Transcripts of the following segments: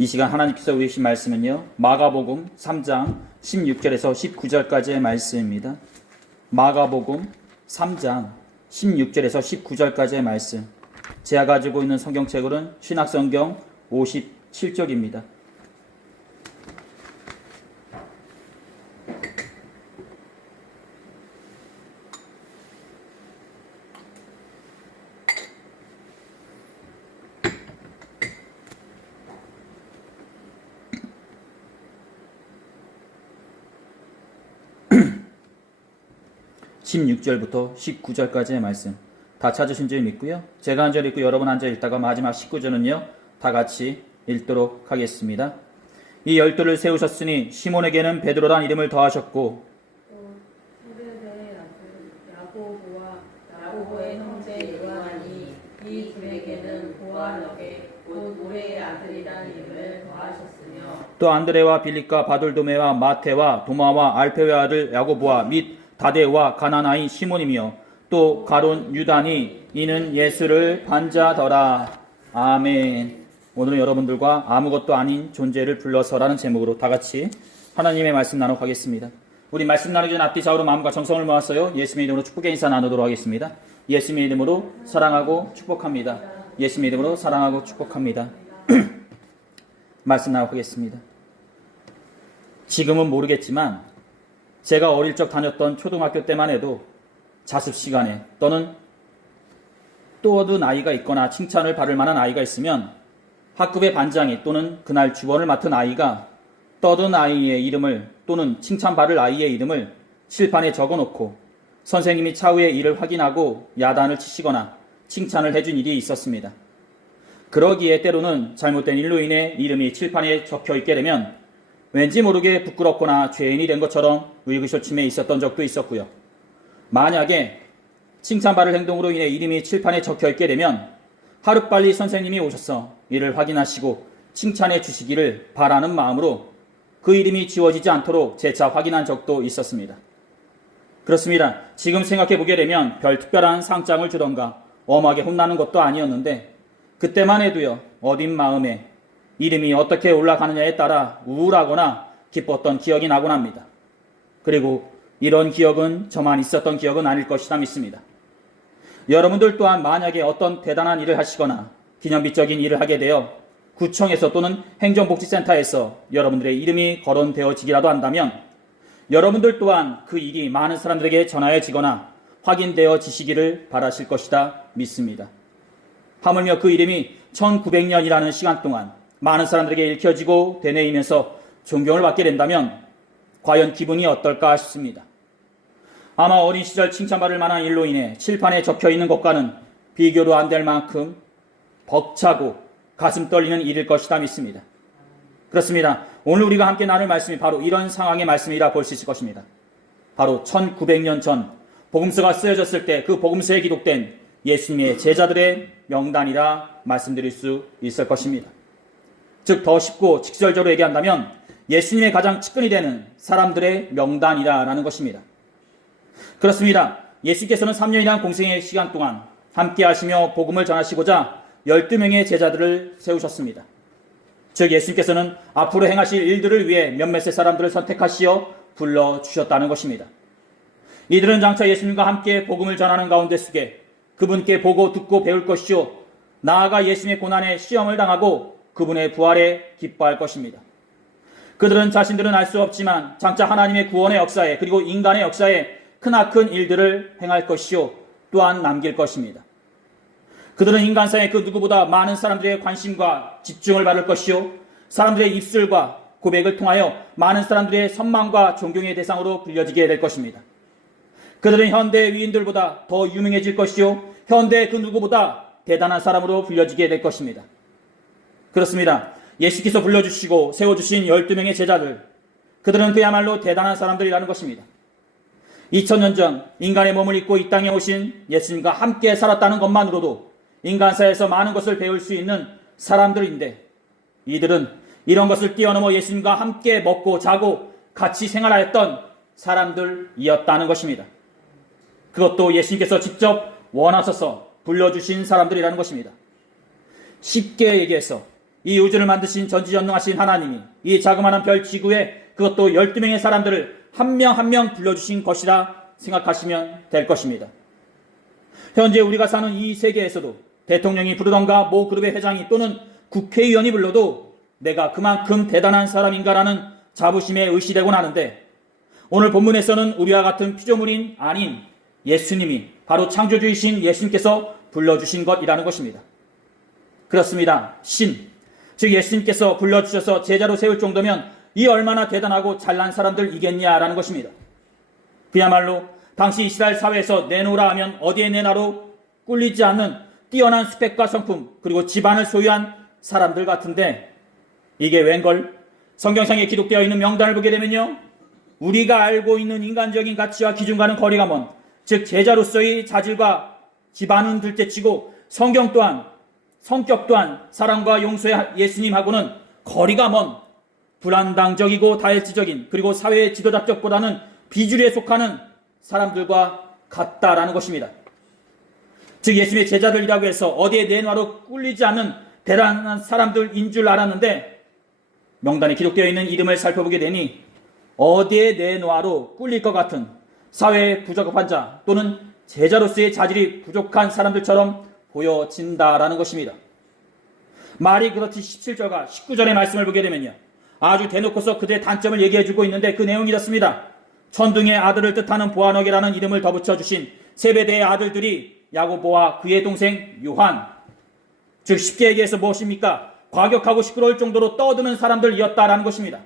이 시간 하나님께서 우리 주신 말씀은요, 마가복음 3장 16절에서 19절까지의 말씀입니다. 마가복음 3장 16절에서 19절까지의 말씀. 제가 가지고 있는 성경책으로는 신약성경 57쪽입니다. (16절부터) (19절까지의) 말씀 다 찾으신 줄 믿고요. 제가 한 절 읽고 여러분 한 절 읽다가 마지막 19절은요 다 같이 읽도록 하겠습니다. 이 12를 세우셨으니 시몬에게는 베드로란 이름을 더하셨고 세베대의 아들 야고보와 야고보의 형제 요한이 이 둘에게는 보아너게 곧 노레의 아들이란 이름을 더하셨으며 또 안드레와 빌립과 바돌도메와 마테와 도마와 알페의 아들 야고보와 및 다데와 가나나인 시몬이며 또 가론 유다니 이는 예수를 반자더라. 아멘. 오늘은 여러분들과 아무것도 아닌 존재를 불러서라는 제목으로 다같이 하나님의 말씀 나누고 하겠습니다. 우리 말씀 나누기 전 앞뒤 좌우로 마음과 정성을 모았어요. 예수님의 이름으로 축복의 인사 나누도록 하겠습니다. 예수님의 이름으로 사랑하고 축복합니다. 예수님의 이름으로 사랑하고 축복합니다. 말씀 나누고 하겠습니다. 지금은 모르겠지만 제가 어릴 적 다녔던 초등학교 때만 해도 자습 시간에 또는 떠든 아이가 있거나 칭찬을 받을 만한 아이가 있으면 학급의 반장이 또는 그날 주원을 맡은 아이가 떠든 아이의 이름을 또는 칭찬받을 아이의 이름을 칠판에 적어놓고 선생님이 차후에 이를 확인하고 야단을 치시거나 칭찬을 해준 일이 있었습니다. 그러기에 때로는 잘못된 일로 인해 이름이 칠판에 적혀있게 되면 왠지 모르게 부끄럽거나 죄인이 된 것처럼 의구심에 있었던 적도 있었고요. 만약에 칭찬받을 행동으로 인해 이름이 칠판에 적혀있게 되면 하루빨리 선생님이 오셔서 이를 확인하시고 칭찬해 주시기를 바라는 마음으로 그 이름이 지워지지 않도록 재차 확인한 적도 있었습니다. 그렇습니다. 지금 생각해보게 되면 별 특별한 상장을 주던가 엄하게 혼나는 것도 아니었는데 그때만 해도요, 어딘 마음에 이름이 어떻게 올라가느냐에 따라 우울하거나 기뻤던 기억이 나곤 합니다. 그리고 이런 기억은 저만 있었던 기억은 아닐 것이다 믿습니다. 여러분들 또한 만약에 어떤 대단한 일을 하시거나 기념비적인 일을 하게 되어 구청에서 또는 행정복지센터에서 여러분들의 이름이 거론되어지기라도 한다면 여러분들 또한 그 일이 많은 사람들에게 전하여지거나 확인되어지시기를 바라실 것이다 믿습니다. 하물며 그 이름이 1900년이라는 시간 동안 많은 사람들에게 읽혀지고 되뇌이면서 존경을 받게 된다면 과연 기분이 어떨까 싶습니다. 아마 어린 시절 칭찬받을 만한 일로 인해 칠판에 적혀있는 것과는 비교도 안 될 만큼 벅차고 가슴 떨리는 일일 것이다 믿습니다. 그렇습니다. 오늘 우리가 함께 나눌 말씀이 바로 이런 상황의 말씀이라 볼 수 있을 것입니다. 바로 1900년 전 복음서가 쓰여졌을 때 그 복음서에 기록된 예수님의 제자들의 명단이라 말씀드릴 수 있을 것입니다. 즉 더 쉽고 직설적으로 얘기한다면 예수님의 가장 측근이 되는 사람들의 명단이라는 것입니다. 그렇습니다. 예수께서는 3년이라는 공생의 시간 동안 함께 하시며 복음을 전하시고자 12명의 제자들을 세우셨습니다. 즉 예수님께서는 앞으로 행하실 일들을 위해 몇몇의 사람들을 선택하시어 불러주셨다는 것입니다. 이들은 장차 예수님과 함께 복음을 전하는 가운데 속에 그분께 보고 듣고 배울 것이요 나아가 예수님의 고난에 시험을 당하고 그분의 부활에 기뻐할 것입니다. 그들은 자신들은 알 수 없지만 장차 하나님의 구원의 역사에 그리고 인간의 역사에 크나큰 일들을 행할 것이요 또한 남길 것입니다. 그들은 인간사의 그 누구보다 많은 사람들의 관심과 집중을 받을 것이요 사람들의 입술과 고백을 통하여 많은 사람들의 선망과 존경의 대상으로 불려지게 될 것입니다. 그들은 현대의 위인들보다 더 유명해질 것이요 현대의 그 누구보다 대단한 사람으로 불려지게 될 것입니다. 그렇습니다. 예수께서 불러주시고 세워주신 12명의 제자들, 그들은 그야말로 대단한 사람들이라는 것입니다. 2000년 전 인간의 몸을 입고 이 땅에 오신 예수님과 함께 살았다는 것만으로도 인간사에서 많은 것을 배울 수 있는 사람들인데 이들은 이런 것을 뛰어넘어 예수님과 함께 먹고 자고 같이 생활하였던 사람들이었다는 것입니다. 그것도 예수님께서 직접 원하셔서 불러주신 사람들이라는 것입니다. 쉽게 얘기해서 이 우주를 만드신 전지전능하신 하나님이 이 자그마한 별 지구에 그것도 12명의 사람들을 한 명 한 명 불러주신 것이라 생각하시면 될 것입니다. 현재 우리가 사는 이 세계에서도 대통령이 부르던가 모 그룹의 회장이 또는 국회의원이 불러도 내가 그만큼 대단한 사람인가라는 자부심에 의시되곤 하는데, 오늘 본문에서는 우리와 같은 피조물인 아닌 예수님이 바로 창조주이신 예수님께서 불러주신 것이라는 것입니다. 그렇습니다. 신, 즉 예수님께서 불러주셔서 제자로 세울 정도면 이 얼마나 대단하고 잘난 사람들이겠냐라는 것입니다. 그야말로 당시 이스라엘 사회에서 내놓으라 하면 어디에 내놔도 꿀리지 않는 뛰어난 스펙과 성품 그리고 집안을 소유한 사람들 같은데, 이게 웬걸? 성경상에 기록되어 있는 명단을 보게 되면요, 우리가 알고 있는 인간적인 가치와 기준과는 거리가 먼, 즉 제자로서의 자질과 집안은 둘째치고 성경 또한 성격 또한 사랑과 용서의 예수님하고는 거리가 먼 불안당적이고 다혈질적인, 그리고 사회의 지도자격보다는 비주류에 속하는 사람들과 같다라는 것입니다. 즉 예수님의 제자들이라고 해서 어디에 내놔도 꿀리지 않는 대단한 사람들인 줄 알았는데, 명단에 기록되어 있는 이름을 살펴보게 되니 어디에 내놔도 꿀릴 것 같은 사회에 부적합한 자 또는 제자로서의 자질이 부족한 사람들처럼 보여진다라는 것입니다. 말이 그렇듯 17절과 19절의 말씀을 보게 되면요, 아주 대놓고서 그들의 단점을 얘기해주고 있는데 그 내용이 이렇습니다. 천둥의 아들을 뜻하는 보아너게라는 이름을 덧붙여주신 세베대의 아들들이 야고보와 그의 동생 요한, 즉 쉽게 얘기해서 무엇입니까? 과격하고 시끄러울 정도로 떠드는 사람들이었다라는 것입니다.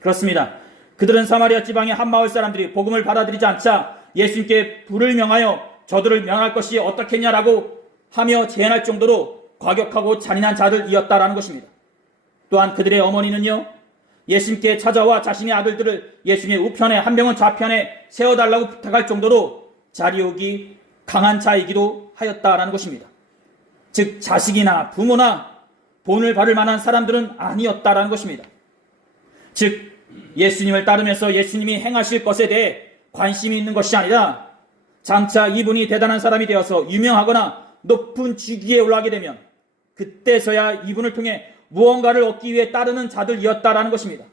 그렇습니다. 그들은 사마리아 지방의 한 마을 사람들이 복음을 받아들이지 않자 예수님께 불을 명하여 저들을 명할 것이 어떻겠냐라고 하며 제안할 정도로 과격하고 잔인한 자들이었다라는 것입니다. 또한 그들의 어머니는요, 예수님께 찾아와 자신의 아들들을 예수님의 우편에 한 명은 좌편에 세워달라고 부탁할 정도로 자리욕이 강한 자이기도 하였다라는 것입니다. 즉 자식이나 부모나 본을 바를 만한 사람들은 아니었다라는 것입니다. 즉 예수님을 따르면서 예수님이 행하실 것에 대해 관심이 있는 것이 아니라 장차 이분이 대단한 사람이 되어서 유명하거나 높은 직위에 올라가게 되면 그때서야 이분을 통해 무언가를 얻기 위해 따르는 자들이었다라는 것입니다.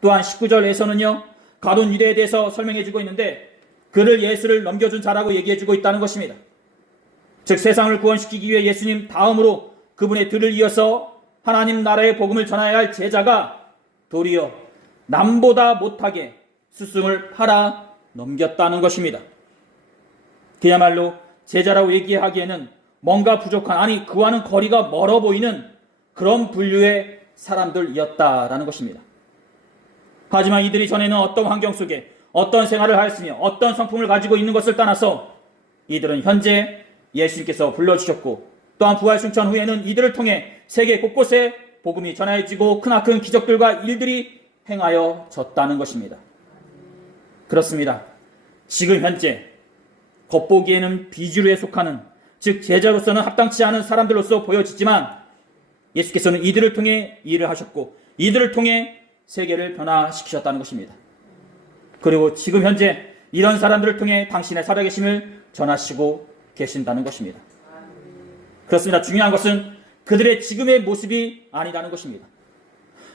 또한 19절에서는요, 가룟 유대에 대해서 설명해주고 있는데 그를 예수를 넘겨준 자라고 얘기해주고 있다는 것입니다. 즉 세상을 구원시키기 위해 예수님 다음으로 그분의 뒤를 이어서 하나님 나라의 복음을 전해야 할 제자가 도리어 남보다 못하게 스승을 팔아 넘겼다는 것입니다. 그야말로 제자라고 얘기하기에는 뭔가 부족한, 아니 그와는 거리가 멀어 보이는 그런 분류의 사람들이었다라는 것입니다. 하지만 이들이 전에는 어떤 환경 속에 어떤 생활을 하였으며 어떤 성품을 가지고 있는 것을 떠나서 이들은 현재 예수님께서 불러주셨고 또한 부활 승천 후에는 이들을 통해 세계 곳곳에 복음이 전해지고 크나큰 기적들과 일들이 행하여졌다는 것입니다. 그렇습니다. 지금 현재 겉보기에는 비주류에 속하는, 즉 제자로서는 합당치 않은 사람들로서 보여지지만 예수께서는 이들을 통해 일을 하셨고 이들을 통해 세계를 변화시키셨다는 것입니다. 그리고 지금 현재 이런 사람들을 통해 당신의 살아계심을 전하시고 계신다는 것입니다. 그렇습니다. 중요한 것은 그들의 지금의 모습이 아니라는 것입니다.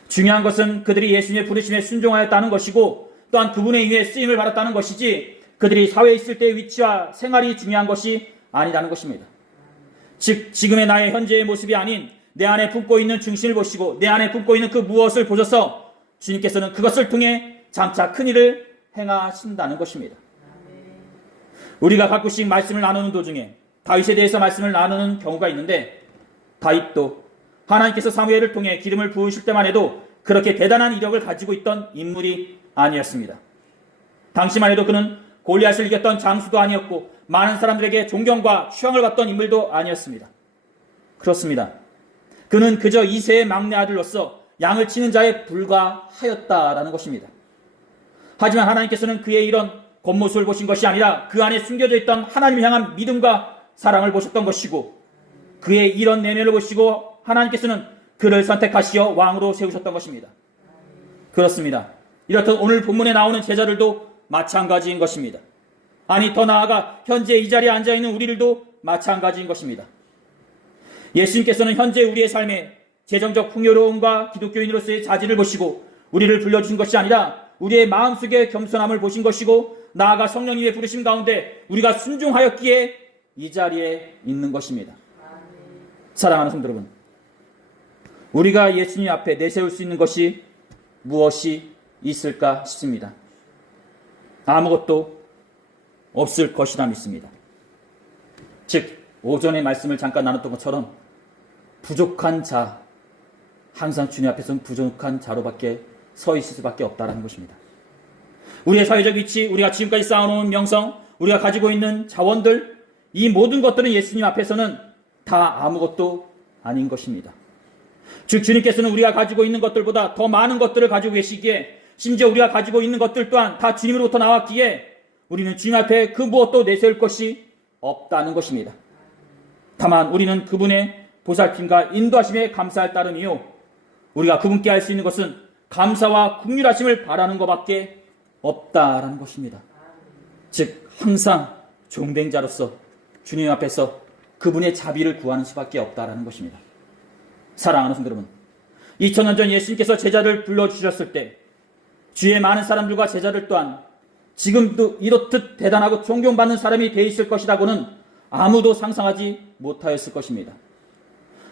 중요한 것은 그들이 예수님의 부르심에 순종하였다는 것이고 또한 그분에 의해 쓰임을 받았다는 것이지 그들이 사회에 있을 때의 위치와 생활이 중요한 것이 아니라는 것입니다. 즉 지금의 나의 현재의 모습이 아닌 내 안에 품고 있는 중심을 보시고 내 안에 품고 있는 그 무엇을 보셔서 주님께서는 그것을 통해 장차 큰 일을 행하신다는 것입니다. 우리가 가끔씩 말씀을 나누는 도중에 다윗에 대해서 말씀을 나누는 경우가 있는데 다윗도 하나님께서 사무엘을 통해 기름을 부으실 때만 해도 그렇게 대단한 이력을 가지고 있던 인물이 아니었습니다. 당시만 해도 그는 골리앗을 이겼던 장수도 아니었고 많은 사람들에게 존경과 추앙을 받던 인물도 아니었습니다. 그렇습니다. 그는 그저 이새의 막내 아들로서 양을 치는 자에 불과하였다라는 것입니다. 하지만 하나님께서는 그의 이런 겉모습을 보신 것이 아니라 그 안에 숨겨져 있던 하나님을 향한 믿음과 사랑을 보셨던 것이고 그의 이런 내면을 보시고 하나님께서는 그를 선택하시어 왕으로 세우셨던 것입니다. 그렇습니다. 이렇듯 오늘 본문에 나오는 제자들도 마찬가지인 것입니다. 아니 더 나아가 현재 이 자리에 앉아있는 우리들도 마찬가지인 것입니다. 예수님께서는 현재 우리의 삶에 재정적 풍요로움과 기독교인으로서의 자질을 보시고 우리를 불러주신 것이 아니라 우리의 마음속의 겸손함을 보신 것이고 나아가 성령님의 부르심 가운데 우리가 순종하였기에 이 자리에 있는 것입니다. 사랑하는 성도 여러분, 우리가 예수님 앞에 내세울 수 있는 것이 무엇이 있을까 싶습니다. 아무것도 없을 것이라 믿습니다. 즉 오전의 말씀을 잠깐 나눴던 것처럼 부족한 자, 항상 주님 앞에서는 부족한 자로밖에 서 있을 수밖에 없다는 것입니다. 우리의 사회적 위치, 우리가 지금까지 쌓아놓은 명성, 우리가 가지고 있는 자원들, 이 모든 것들은 예수님 앞에서는 다 아무것도 아닌 것입니다. 즉 주님께서는 우리가 가지고 있는 것들보다 더 많은 것들을 가지고 계시기에, 심지어 우리가 가지고 있는 것들 또한 다 주님으로부터 나왔기에 우리는 주님 앞에 그 무엇도 내세울 것이 없다는 것입니다. 다만 우리는 그분의 보살핌과 인도하심에 감사할 따름이요, 우리가 그분께 할 수 있는 것은 감사와 긍휼하심을 바라는 것밖에 없다라는 것입니다. 즉 항상 종된 자로서 주님 앞에서 그분의 자비를 구하는 수밖에 없다라는 것입니다. 사랑하는 성도 여러분, 2000년 전 예수님께서 제자를 불러주셨을 때 주위의 많은 사람들과 제자들 또한 지금도 이렇듯 대단하고 존경받는 사람이 되어 있을 것이라고는 아무도 상상하지 못하였을 것입니다.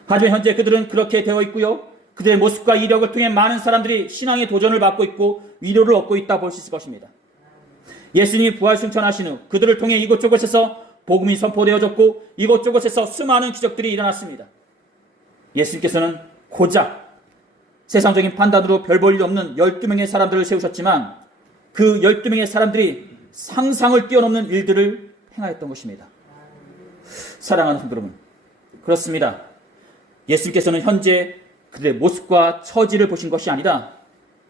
하지만 현재 그들은 그렇게 되어 있고요, 그들의 모습과 이력을 통해 많은 사람들이 신앙의 도전을 받고 있고 위로를 얻고 있다 볼 수 있을 것입니다. 예수님이 부활승천하신 후 그들을 통해 이곳저곳에서 복음이 선포되어졌고 이곳저곳에서 수많은 기적들이 일어났습니다. 예수님께서는 고작 세상적인 판단으로 별 볼 일 없는 12명의 사람들을 세우셨지만 그 12명의 사람들이 상상을 뛰어넘는 일들을 행하였던 것입니다. 사랑하는 성도 여러분, 그렇습니다. 예수님께서는 현재 그들의 모습과 처지를 보신 것이 아니라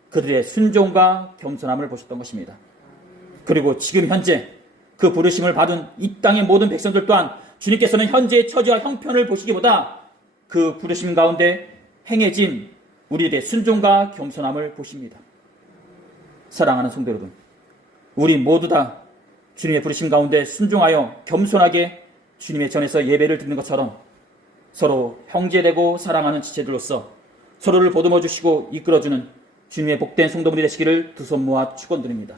그들의 순종과 겸손함을 보셨던 것입니다. 그리고 지금 현재 그 부르심을 받은 이 땅의 모든 백성들 또한 주님께서는 현재의 처지와 형편을 보시기보다 그 부르심 가운데 행해진 우리들의 순종과 겸손함을 보십니다. 사랑하는 성도 여러분, 우리 모두 다 주님의 부르심 가운데 순종하여 겸손하게 주님의 전에서 예배를 드리는 것처럼 서로 형제되고 사랑하는 지체들로서 서로를 보듬어 주시고 이끌어주는 주님의 복된 성도분이 되시기를 두 손 모아 축원드립니다.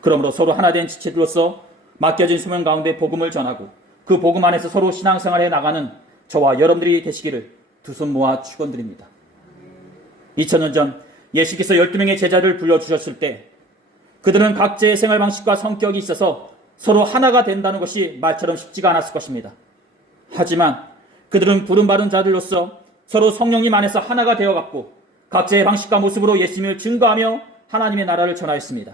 그러므로 서로 하나된 지체들로서 맡겨진 수명 가운데 복음을 전하고 그 복음 안에서 서로 신앙생활에 나가는 저와 여러분들이 되시기를 두 손 모아 축원드립니다. 2000년 전 예수께서 12명의 제자를 불러주셨을 때 그들은 각자의 생활 방식과 성격이 있어서 서로 하나가 된다는 것이 말처럼 쉽지가 않았을 것입니다. 하지만 그들은 부름받은 자들로서 서로 성령님 안에서 하나가 되어갔고 각자의 방식과 모습으로 예수님을 증거하며 하나님의 나라를 전하였습니다.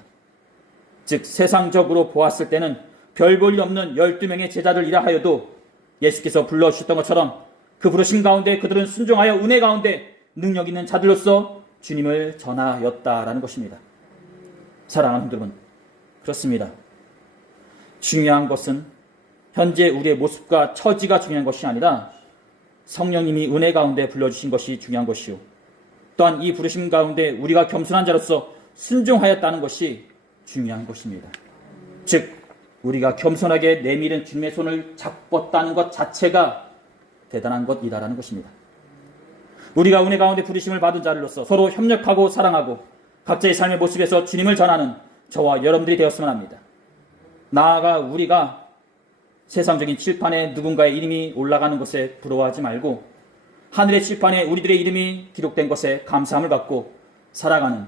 즉 세상적으로 보았을 때는 별 볼 일 없는 12명의 제자들이라 하여도 예수께서 불러주셨던 것처럼 그 부르심 가운데 그들은 순종하여 은혜 가운데 능력 있는 자들로서 주님을 전하였다라는 것입니다. 사랑하는 여러분, 그렇습니다. 중요한 것은 현재 우리의 모습과 처지가 중요한 것이 아니라 성령님이 은혜 가운데 불러주신 것이 중요한 것이요, 또한 이 부르심 가운데 우리가 겸손한 자로서 순종하였다는 것이 중요한 것입니다. 즉 우리가 겸손하게 내밀은 주님의 손을 잡았다는 것 자체가 대단한 것이다라는 것입니다. 우리가 은혜 가운데 부르심을 받은 자들로서 서로 협력하고 사랑하고 각자의 삶의 모습에서 주님을 전하는 저와 여러분들이 되었으면 합니다. 나아가 우리가 세상적인 칠판에 누군가의 이름이 올라가는 것에 부러워하지 말고 하늘의 칠판에 우리들의 이름이 기록된 것에 감사함을 받고 살아가는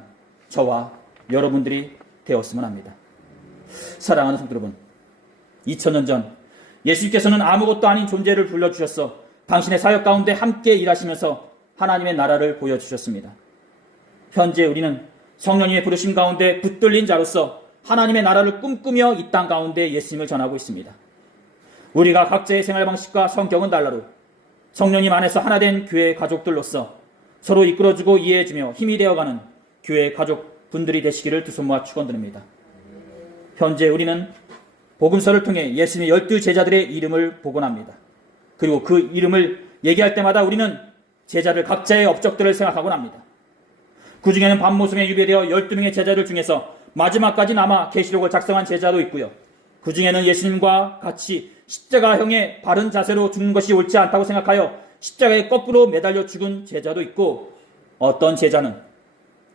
저와 여러분들이 되었으면 합니다. 사랑하는 성도 여러분, 2000년 전 예수님께서는 아무것도 아닌 존재를 불러주셔서 당신의 사역 가운데 함께 일하시면서 하나님의 나라를 보여주셨습니다. 현재 우리는 성령님의 부르심 가운데 붙들린 자로서 하나님의 나라를 꿈꾸며 이 땅 가운데 예수님을 전하고 있습니다. 우리가 각자의 생활 방식과 성격은 달라도 성령님 안에서 하나된 교회 가족들로서 서로 이끌어주고 이해해주며 힘이 되어가는 교회 가족 분들이 되시기를 두 손 모아 축원드립니다. 현재 우리는 복음서를 통해 예수님의 12제자들의 이름을 복원합니다. 그리고 그 이름을 얘기할 때마다 우리는 제자들 각자의 업적들을 생각하곤 합니다. 그 중에는 밤모섬에 유배되어 12명의 제자들 중에서 마지막까지 남아 계시록을 작성한 제자도 있고요. 그 중에는 예수님과 같이 십자가형의 바른 자세로 죽는 것이 옳지 않다고 생각하여 십자가에 거꾸로 매달려 죽은 제자도 있고, 어떤 제자는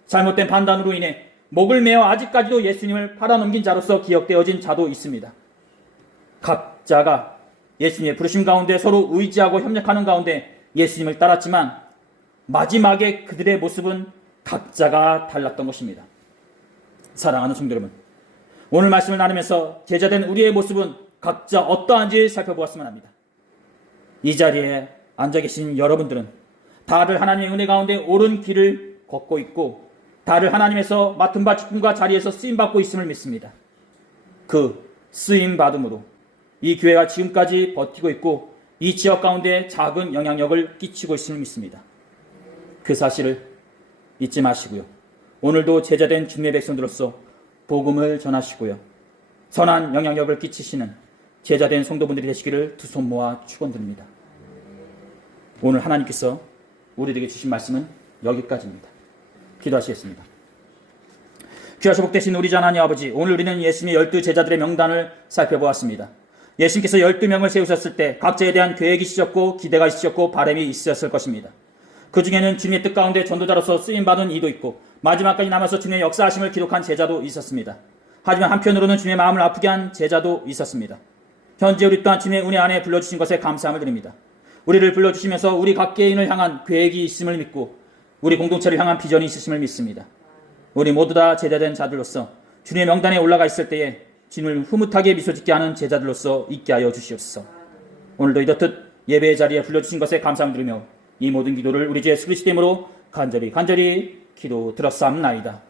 잘못된 판단으로 인해 목을 메어 아직까지도 예수님을 팔아넘긴 자로서 기억되어진 자도 있습니다. 각자가 예수님의 부르심 가운데 서로 의지하고 협력하는 가운데 예수님을 따랐지만 마지막에 그들의 모습은 각자가 달랐던 것입니다. 사랑하는 성도 여러분, 오늘 말씀을 나누면서 제자된 우리의 모습은 각자 어떠한지 살펴보았으면 합니다. 이 자리에 앉아 계신 여러분들은 다들 하나님의 은혜 가운데 옳은 길을 걷고 있고 다들 하나님에서 맡은 바 직분과 자리에서 쓰임받고 있음을 믿습니다. 그 쓰임받음으로 이 교회가 지금까지 버티고 있고 이 지역 가운데 작은 영향력을 끼치고 있음을 믿습니다. 그 사실을 잊지 마시고요. 오늘도 제자된 주님의 백성들로서 복음을 전하시고요. 선한 영향력을 끼치시는 제자된 성도분들이 되시기를 두 손 모아 축원드립니다. 오늘 하나님께서 우리에게 주신 말씀은 여기까지입니다. 기도하시겠습니다. 귀하시 복되신 우리 하나님 아버지, 오늘 우리는 예수님의 12 제자들의 명단을 살펴보았습니다. 예수님께서 12명을 세우셨을 때 각자에 대한 계획이 있으셨고 기대가 있으셨고 바람이 있으셨을 것입니다. 그 중에는 주님의 뜻 가운데 전도자로서 쓰임받은 이도 있고 마지막까지 남아서 주님의 역사하심을 기록한 제자도 있었습니다. 하지만 한편으로는 주님의 마음을 아프게 한 제자도 있었습니다. 현재 우리 또한 주님의 은혜 안에 불러주신 것에 감사함을 드립니다. 우리를 불러주시면서 우리 각 개인을 향한 계획이 있음을 믿고 우리 공동체를 향한 비전이 있으심을 믿습니다. 우리 모두 다 제자된 자들로서 주님의 명단에 올라가 있을 때에 주님을 흐뭇하게 미소짓게 하는 제자들로서 있게 하여 주시옵소서. 오늘도 이렇듯 예배의 자리에 불러주신 것에 감사함을 드리며 이 모든 기도를 우리 주 예수 그리스도 이름으로 간절히 기도 들었사옵나이다.